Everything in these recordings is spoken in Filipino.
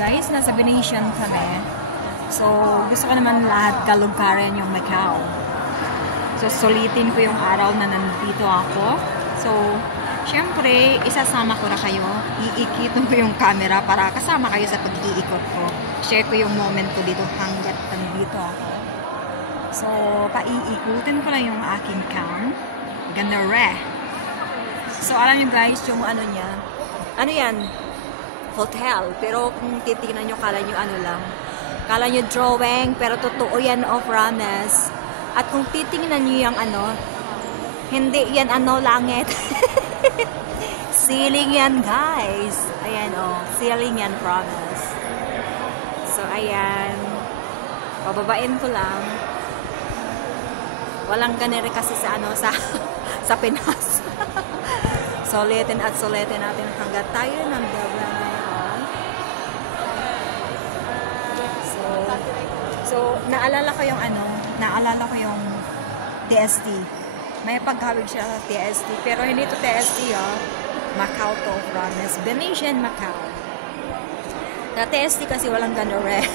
Guys, nasa Venetian kami. So, gusto ko naman lahat kalugaran yung Macau. So, sulitin ko yung araw na nandito ako. So, syempre, isasama ko na kayo. Iikitin ko yung camera para kasama kayo sa pag-iikot ko. Share ko yung moment ko dito hanggat nandito ako. So, paiikutin ko lang yung aking cam. Ganda re. So, alam nyo guys, yung ano niya. Ano yan? Hotel. Pero kung titignan nyo, kala nyo ano lang. Kala nyo drawing, pero totoo yan, promise. At kung titingnan nyo yung ano, hindi yan ano, langit. Ceiling yan, guys. Ayan, ceiling yan, promise. So, ayan. Pababain ko lang. Walang ganere kasi sa ano, sa Pinas. Sulitin at sulitin natin hanggat tayo ng daba ngayon. So, naalala ko yung ano, naalala ko yung TST. May paghawig siya sa TST. Pero hindi to TST, Macau to, promise. Venetian Macau. Sa TST kasi walang ganore.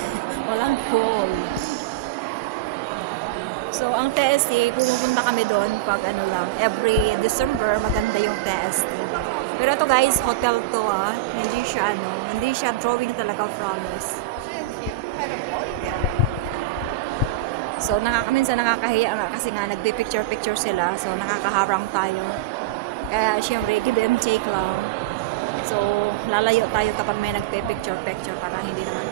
Walang pool. So, ang TST, pumupunta kami doon pag ano lang, every December, maganda yung TST. Pero ito guys, hotel to hindi siya drawing talaga, promise. So, minsan nakakahiya nga kasi nga nagbe-picture-picture sila. So, nakakaharang tayo. Kaya, syempre, give and take lang. So, lalayo tayo kapag may nagpe-picture-picture para hindi naman